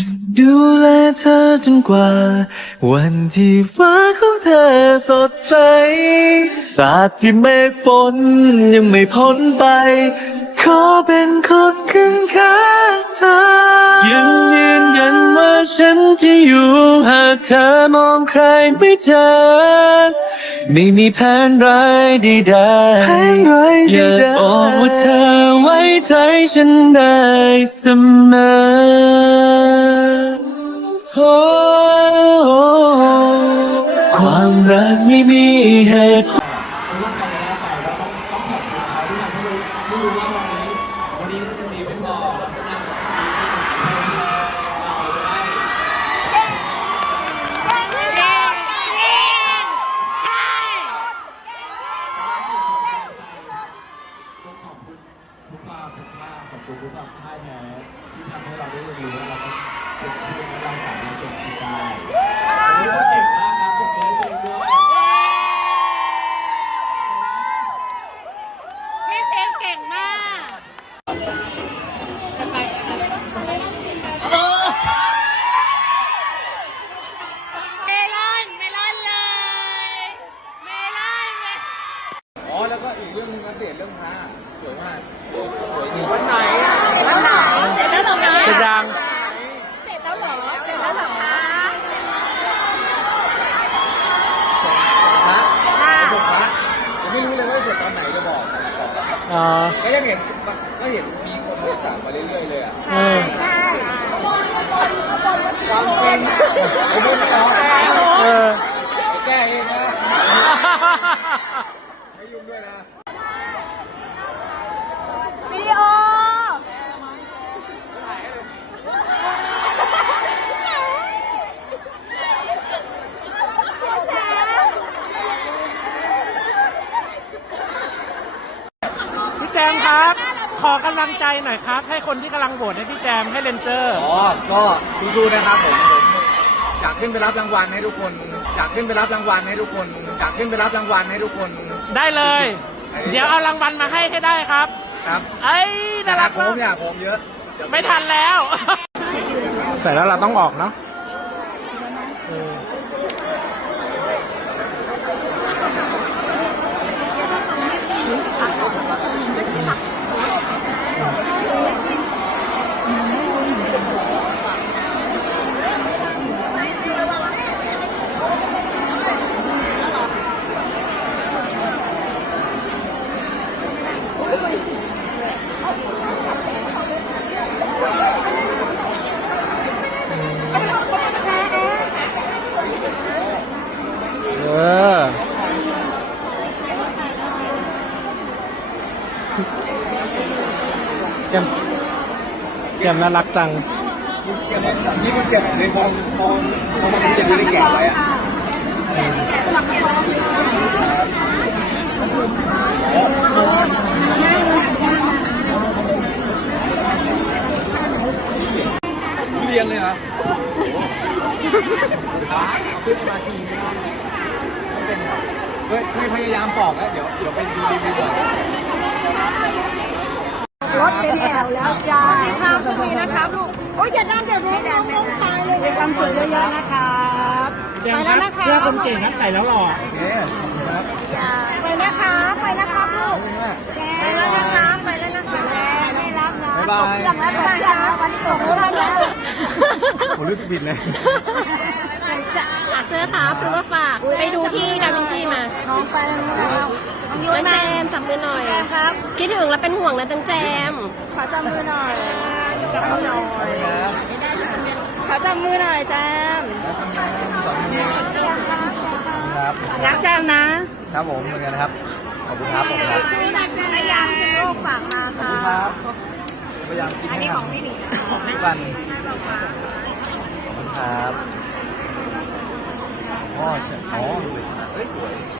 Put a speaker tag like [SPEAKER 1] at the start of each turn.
[SPEAKER 1] จะดูแลเธอจนกว่า วันที่ฟ้าของเธอสดใสตราบที่เมฆฝนยังไม่พ้นไป ขอเป็นคนข้างข้างๆเธอ ยังยืนยันว่าฉันจะอยู่หากเธอมองใครไม่เจอ ไม่มีแผนร้ายใดๆอยากบอกว่าเธอไว้ใจฉันได้เสมอโอ้ ความรักไม่มีเหตุ
[SPEAKER 2] ขอบคุณทุกความพ่ายแพ้ที่ทำให้เราได้รู้ว่าเราเป็น เราสามารถจบที่ได้วันนี้ก็เก่งมากนะพวกนี้เก่งด้วย
[SPEAKER 3] พี่เซมเก่งมากเมลอนเมลอนเลย เมลอนเลย
[SPEAKER 2] อ๋อแล้วก็อีกเรื่องนึงก็เปลี่ยนเรื่องพระสวยมาก สวยจริงวันไหนอะ
[SPEAKER 3] วันไหนเสร็จแล้วเหรอคะ
[SPEAKER 1] จะดัง
[SPEAKER 3] เสร็จแล้วเหรอ เสร็จแล้วเหรอคะ
[SPEAKER 2] พระส่งพระผมไม่รู้เลยว่าเสร็จตอนไหนจะบอกบ อก
[SPEAKER 1] อ๋อ
[SPEAKER 2] ก็ยังเห็นก็เห็นมีคนมาสั่งมาเรื่อยๆเลยอะ
[SPEAKER 1] เออ
[SPEAKER 2] ความเป็นผมไม่รู้
[SPEAKER 1] เออ
[SPEAKER 2] แก้เองนะไม่ยุ่งด้วยนะ
[SPEAKER 3] วิดีโอ
[SPEAKER 4] พี่แจมครับ ขอกำลังใจหน่อยครับ ให้คนที่กำลังโหวตให้พี่แจมให้เลนเจอร์
[SPEAKER 2] อ๋อ ก็สู้ๆนะครับผมผมอยากขึ้นไปรับรางวัลให้ทุกคน อยากขึ้นไปรับรางวัลให้ทุกคน อยากขึ้นไปรับรางวัลให้ทุกคน
[SPEAKER 4] ได้เลย เดี๋ยวเอารางวัลมาให้ให้ได้ครับ
[SPEAKER 2] ครับ
[SPEAKER 4] เอ้ยน่ารัก
[SPEAKER 2] ผม
[SPEAKER 4] มาก
[SPEAKER 2] อยากผมเยอะ
[SPEAKER 4] ไม่ทันแล้ว ใส่แล้วเราต้องออกเนาะเออเออ แจมแจมน่ารักจัง
[SPEAKER 2] นี่มันเก็บในมองมองมองมันเก็บไม่ได้แกะไว้อะเรียนเลยเหรอขึ้นมาทีไม่เป็นเฮ้ยพยายามปอกนะเดี๋ยวเดี๋ยวไปดูรีวิวก่อน
[SPEAKER 3] รถเป็นแถวแล้วจ้าข้าวก็มีนะครับลูก โอ้ยอย่าดันเดี๋ยวน้องน้องน้องตายเลยมีความสุขเยอะๆนะครับ
[SPEAKER 4] แจมครับเสื้อคนเก่งนะใส่แล้วหล่อ
[SPEAKER 2] โอเคขอบคุณครับ
[SPEAKER 3] ไปนะคะไปนะครับลูกไปแล้วนะคะไปแล้วนะคะไม่รับนะ
[SPEAKER 2] บ๊ายบาย
[SPEAKER 3] ตกเครื่องแล้วตกเครื่องแล้ววันนี้ตกเครื่องแล้ว
[SPEAKER 2] ผมรู้สึกผิดเลย
[SPEAKER 5] จะ เสื้อครับซื้อมาฝาก ไปดูที่ดาวินชีมา
[SPEAKER 3] น้องไปแล้วน้องยู
[SPEAKER 5] แล้ว
[SPEAKER 3] นะ
[SPEAKER 5] แจมจับมือหน่อย
[SPEAKER 3] ครับ
[SPEAKER 5] คิดถึงแล้วเป็นห่วงนะตังแจม
[SPEAKER 3] ขอจับมือหน่อยจับมือหน่อยขอจับมือหน่อยแจม
[SPEAKER 2] ครับ
[SPEAKER 3] รักแจมนะ
[SPEAKER 2] ครับผมเหมือนกันนะครับขอบคุณครับผมครับ
[SPEAKER 3] ซื้อนักพยายามที่ลูกฝากมา
[SPEAKER 2] ขอบ
[SPEAKER 3] ค่ะ
[SPEAKER 2] คุณครับพยายามกินให้ทันทุกวันขอบคุณครับ อ๋อใช่อ๋อดูเลยเฮ้ยสวย